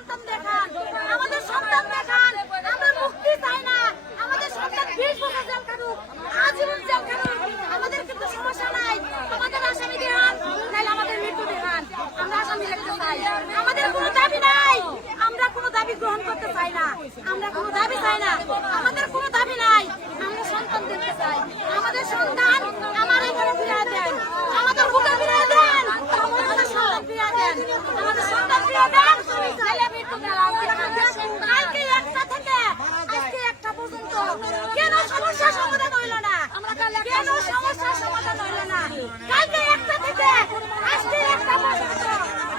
সন্তান দেখান, আমাদের সন্তান দেখান। আমরা মুক্তি চাই না, আমাদের সন্তান 20 বছর জেল কাটুক, আজীবন জেল কাটুক, আমাদের কিন্তু সমস্যা নাই। আমাদের আসামি দেখান, নাহলে আমাদের মৃত্যু দেখান। আমরা আসামি দেখতে চাই, আমাদের কোনো দাবি নাই, আমরা কোনো দাবি গ্রহণ করতে চাই না, আমরা কোনো দাবি চাই না, আমাদের কোনো দাবি নাই। আমরা সন্তান দেখতে চাই, আমাদের সন্তান আমার এখানে ফিরিয়ে দেন, আমাদের বুকে ফিরিয়ে দেন, আমাদের সন্তান ফিরিয়ে দেন, আমাদের সন্তান ফিরিয়ে দেন, নাহলে মৃত্যু দেখান। কালকে একটা থেকে আজকে একটা পর্যন্ত কেন সমস্যার সমাধান হইল না? কেন সমস্যার সমাধান হইল না? কালকে একটা থেকে আজকে একটা পর্যন্ত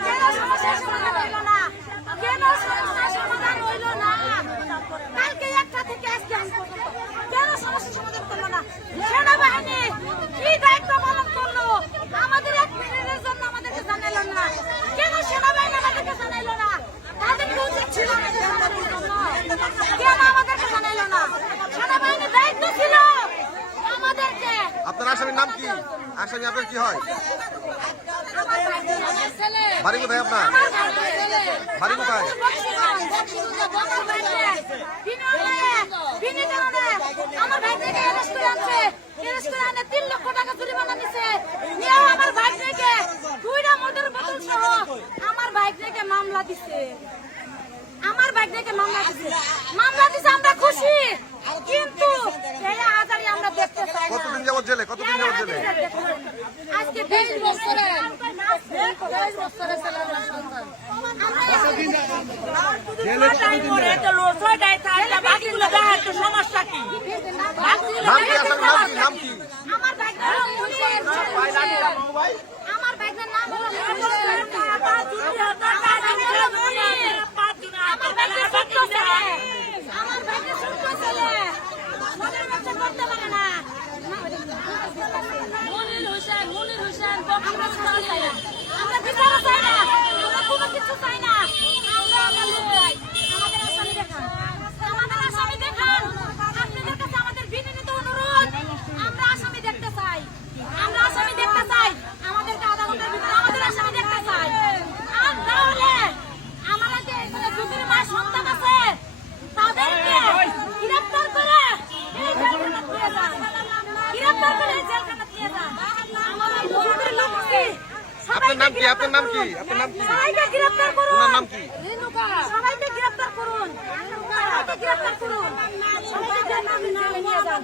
কেন সমস্যার সমাধান হইল না? কেন সমস্যার সমাধান হইল না? কালকে একটা থেকে আজকে পর্যন্ত কেন সমস্যার সমাধান করলো না? সেনাবাহিনী কি দায়িত্ব পালন করলো? আমাদের 1 মিনিটের জন্য আমাদেরকে জানাইল না। কেন সেনাবাহিনী আমাদেরকে জানাইল না? তাদেরকে উচিত ছিল আমাদের জানানোর জন্য। কেন আমাদেরকে জানাইল না? সেনাবাহিনীর দায়িত্ব ছিল আমাদেরকে। আপনার আসামির নাম কি? আসামি আপনার কি হয়? বাড়ি কোথায় আপনার? বাড়ি কোথায়? আমার ভাই থেকে অ্যারেস্ট করে আনছে, অ্যারেস্ট করে আনে 3 লক্ষ টাকা জরিমানা নিছে। নিয়ে আমার ভাই থেকে 2টা মদের বোতল সহ আমার ভাই থেকে মামলা দিছে। আমার ভাই থেকে মামলা দিছে, আমরা খুশি, কিন্তু এই আজারি আমরা দেখতে চাই না। কতদিন যাবত জেলে? কতদিন যাবত জেলে? আজকে 23 বছরে 23 বছরে ছেলেদের সন্তান। সমস্যা কি? নাম কি? আমার ভাইটার নাম মুনির। আমার ভাইটার নাম হলো মুনির। আমার ভাইটা ছোট্ট ছেলে, আমার ভাইটা ছোট্ট ছেলে, মনের ব্যবসা করতে পারে না। মুনির হোসেন আমরা বিচার চাই না, আমরা বিচার চাই না, আমরা কোনো কিছু চাই না। আমরা আমাদের আসামি দেখান, আমাদের আসামি দেখান। আপনাদের কাছে আমাদের বিনীত অনুরোধ, আমরা আসামি দেখতে চাই, আমরা আসামি দেখতে চাই। আমাদেরকে আধা ঘন্টার ভিতরে আমাদের আসামি দেখতে চাই। আর তাহলে আমাদের এখানে যুগের মা সন্তান আছে, তাদেরকে গ্রেফতার করে এই জেলখানায় নিয়ে যান, গ্রেফতার করে এই জেলখানায় নিয়ে যান। আমাদের যুগের লোক আছে। আপনার নাম কি? আপনার নাম কি? আপনার নাম কি? সবাইকে গ্রেফতার করুন। ওনার নাম কি? সবাইকে গ্রেফতার করুন, সবাইকে গ্রেফতার করুন, সবাইকে নিয়ে যান।